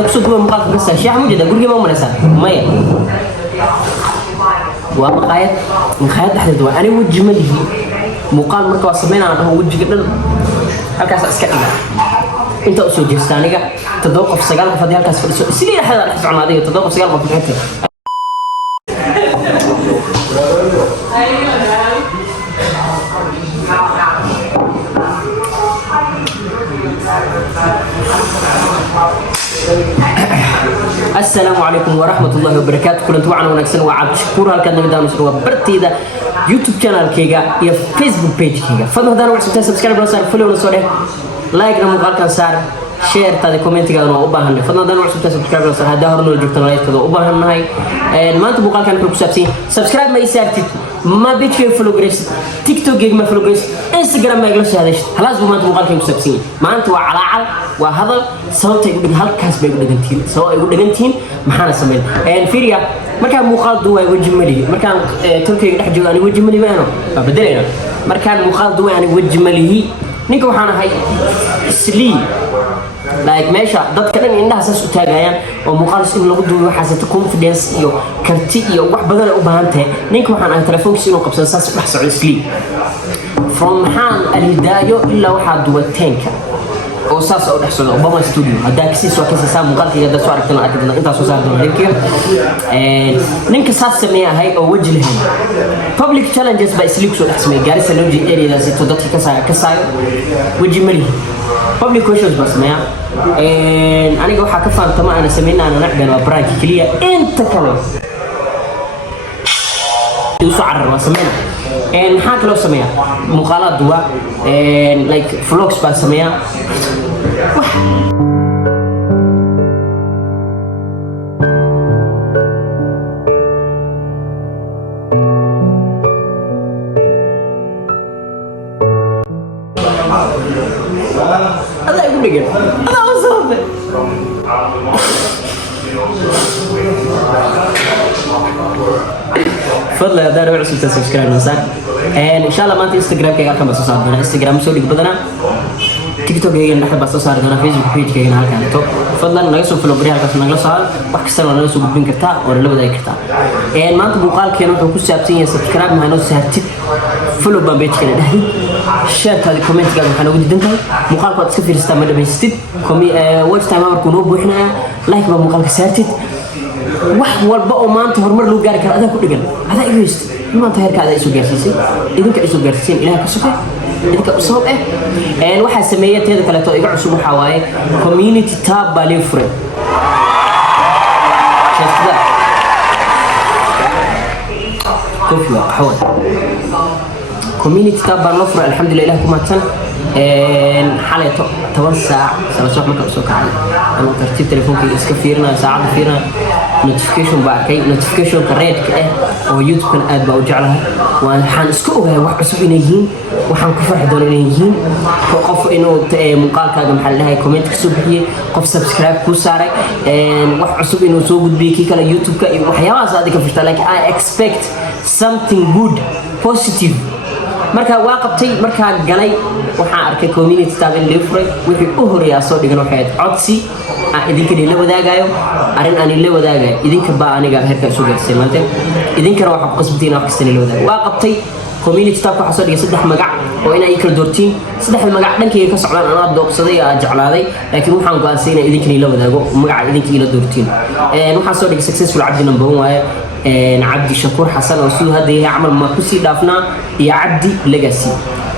انت قصد هو مقال بس الشيء موجود اقول ما مرسا مايا ومقايد مقايد احد الدواء انا وجه ملهي مقال مركو سمينا انا وجه قدن halkaas iska dhiga inta u soo jeestaaniga tadooqof sagaal qof hadii halkaas fadhiso sidii xada la xisbaan adiga tadooqof sagaal qof xigta السلام عليكم ورحمة الله وبركاته كلنا توعنا ونكسن وعبد شكور هالكلام نقدر نسوي برتيدا يوتيوب channel كيجا يا فيسبوك page كيجا فضل هذا نوع سبتين سبسكرايب وصار فولو ونصوره لايك نموقع كان صار شير تادي كومنت كذا وأوباهن فضل هذا نوع سبتين سبسكرايب وصار هذا هرنو الجبتنا لايك كذا وأوباهن هاي ما أنت موقع كان كل سبسين سبسكرايب ما يسافر ما بيتشي فولو جريس تيك توك جيج ما فولو جريس انستغرام ما يجلس هذا خلاص ما أنت موقع كان سبسين ما أنت وعلى وهذا صوت يقول هالكاس بيقول دقنتين سواء يقول دقنتين محانا سمين فيريا مركان مقال دوا وجه ملي مركان تركي دح جوغ اني وجه ملي وينو بدلينا مركان مقال دوا اني وجه ملي نينka waxaan ahay isli like meesha dadka dhan indhaha saas u taagayaan oo muqaalis in lagu duubo waxaasata confidence iyo karti iyo wax badan ay u baahan tahay ninka waxaan ahay telefoonkiisa inuu qabsado saas u dhex socdo isli from maxaan alhidaayo ilaa waxaa duwateenka oo saas oo dhex socdo Obama studio hadaa kasi soo kasay muuqaalkayga dad soo aragtana arkadana inta soo saarto ninka ninka saas sameeyahay oo wajh leh public challenges by sleep soo dhex sameeyay gaarisa loo jeeday area si dadka ka saayo wajh mali public questions bas ma aniga waxa ka faantama ana sameeyna ana naxdan waa prank kaliya inta kale soo carro sameeyna maxaa kaloo sameeya muuqaalada duwa like vlogs baa sameeya هذا يقول لي هذا وصف فضل هذا نوع سبت سبسكرايب نصار ان شاء الله ما انت انستغرام كيغا كما سو صار انستغرام سو دغ بدنا تيك توك كيغا نخ با سو صار دنا فيسبوك بيج كيغا halkan to fadlan naga soo follow bari halkaas naga soo wax kasta oo naga soo gudbin kartaa oo la wadaagi kartaa maanta muuqaalkeena wuxuu ku saabsan yahay subscribe ma noo saartid follow baan page kana dhahay share taadi comment gaaga waxaan ugu diidan tahay muuqaalka aad iska fiirstaa ma dhameystid watch time markuu noo buuxinaya like ba muuqaalka saartid wax walba oo maanta horumar loo gaari karo adaa ku dhigan adaa igeyst maanta heerkaada isu gaarsiisay idinka isu gaarsiin ilaahay ka sokay idinka usoo waxa sameeyay teeda kale to iga cusub waxa waaye community tab baa furay كوفي وقحوة community tab baa furay alxamdulillah kuma tan حالة 10 ساعة سلسوح مركب سوق على أنا ترتيب تليفوني إسك فيرنا ساعات فيرنا notification باكي notification كريت كأه أو يوتيوب كان أد بوجعلها وحن إسكوها واحد سوينيين وحن كفر حضوريين وقف إنه مقال كذا محلها كومنت كسبيه قف سبسكرايب كوسارك واحد سوي إنه سوق بيكي كلا يوتيوب كأ وحياة زادك فرشة like I expect something good positive marka waa qabtay marka galay waxa arkay community tab in leefray wixii u horeeyaa soo dhigan waxay codsi idinka la wadaagayo arin aan la wadaagayo idinka baa aniga heerka soo gaarsiin maanta idinkana waxa qasbtiin wax kasta la wadaago waa qabtay community tab waxa soo dhigay saddex magac oo in ay kala doortiin saddex magac dhankayga ka socdaan aan doobsaday aan jeclaaday laakiin waxaan go'aansaday in idinka la wadaago magac idinka la doortiin waxa soo dhigay successful cabdi number 1 waaye عبد شكور حسن وسو هذه عمل ما كسي دافنا يا عبدي ليجاسي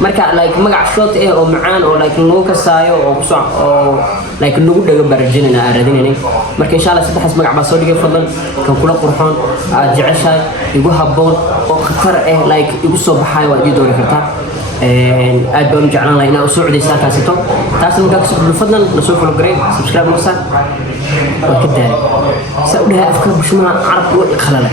marka like magac short oo macaan oo like noo ka saayo oo ku soo oo like nagu dhaga barajinana aradinay marka insha Allah saddex magac ba soo dhigay fadlan kan kula qurxoon aad jeceshahay igu haboon oo khatar like igu soo baxay waa idin doori kartaa aad baan jeclaan lahayn inaan soo codeysaa kaasito taas marka ka soo fadlan la soo follow gareey subscribe noo وكده سأقولها أفكار بشمها عرب وخلالة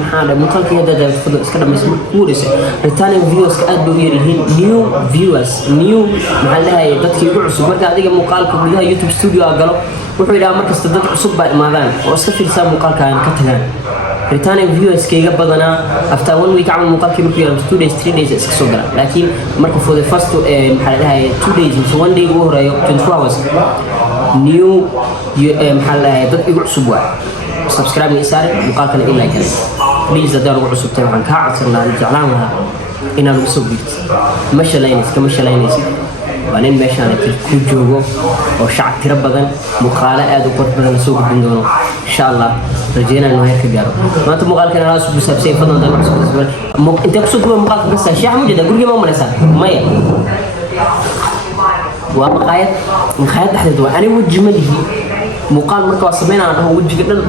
محانا مطلق يدا دا تفضل اسكالا مسمى كوريسة ريتاني فيوز كأد بويريهين نيو فيوز نيو محلها يدادك يقعسوا مركا هذه مقالك بلها يوتيوب ستوديو أقلو وحو إلى مركز تدادك عصب باي ماذان وأسكفي لسان مقالك عن كتغان ريتاني فيوز كيغا بدنا after 1 week عمل مقالك بكيرا 2 days 3 days اسك صغرا لكن مركا for the first محلها 2 days 1 day وهو 24 hours new محل dad igu cusub waa subscribe ni saar muuqaalkana in like please hadaan ugu cusub tahay waxaan kaa codsanaa jeclaan lahaa inaad ugu soo biirto ma shalaynaysid waa nin meeshaan ku joogo oo shacab tiro badan muuqaalo aad u qurux badan soo gudbin doono insha Allah rajeynaa inuu heer ka gaaro maanta muuqaalkana la soo bisaabsay fadlan dad cusub inta kusoo duwa muuqaalka basta sheekh mujida guriga ma maraysaa maya waa maqaayad dhexdeeda waa aniga waji ma lihi muuqaal marka waa sameynaa dhaho wajiga dhan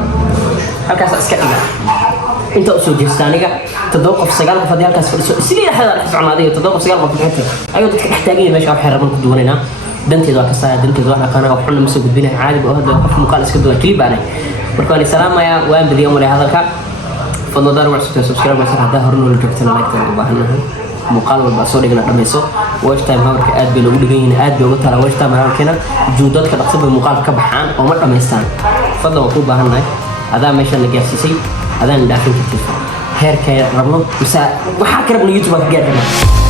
halkaas iska dhiga inta usoo jeesta aniga 7 qof 9 qof hadii halkaas fadhiso sidii dhexda dhex socnaaday 7 qof 9 qof dhexda ayuu dadka dhex taagan yahay meesha waxay rabaan ku duwanayna danteeda waa ka saaya danteeda waa dhaqana wax xun ma soo gudbinay caadi oo hadda qof muuqaal iska duwan clip aanay marka waan salaamaya waan badiyo umar hadalka fadlan dar wax subscribe ma saar hadaa horno la joogtana like u baahanahay muuqaal walba soo dhigna dhamayso watch time hawarka aad bay ugu dhigan yihiin aad bay ugu tala watch time hawarkana juudadka dhaqso bay muuqaalka ka baxaan oo ma dhameystaan fadlan waan ku baahanahay adaa meesha la gaarsiisay adaan dhaafin kartid heerka rabno waxa ka rabno YouTube ka gaarnaa